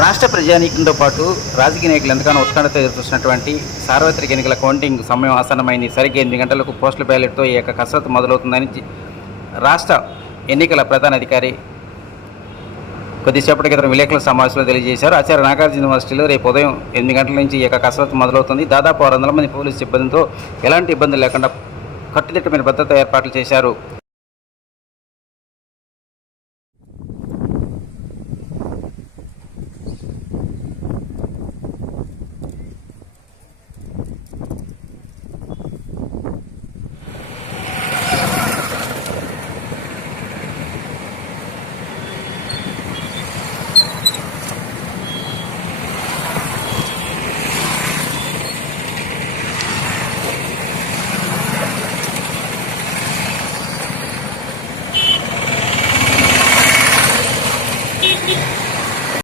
రాష్ట్ర ప్రజానీకంతో పాటు రాజకీయ నాయకులు ఎంతగానో ఉత్కంఠతో ఎదుర్కొస్తున్నటువంటి సార్వత్రిక ఎన్నికల కౌంటింగ్ సమయం ఆసన్నమైంది. సరిగ్గా 8 గంటలకు పోస్టల్ బ్యాలెట్తో ఈ యొక్క కసరత్తు మొదలవుతుందని రాష్ట్ర ఎన్నికల ప్రధాన అధికారి కొద్దిసేపటి క్రితం విలేకరుల సమావేశంలో తెలియజేశారు. ఆచార్య నాగార్జున యూనివర్సిటీలో రేపు ఉదయం 8 గంటల నుంచి ఈ యొక్క కసరత్తు మొదలవుతుంది. దాదాపు 600 మంది పోలీసు సిబ్బందితో ఎలాంటి ఇబ్బందులు లేకుండా కట్టుదిట్టమైన భద్రతా ఏర్పాట్లు చేశారు.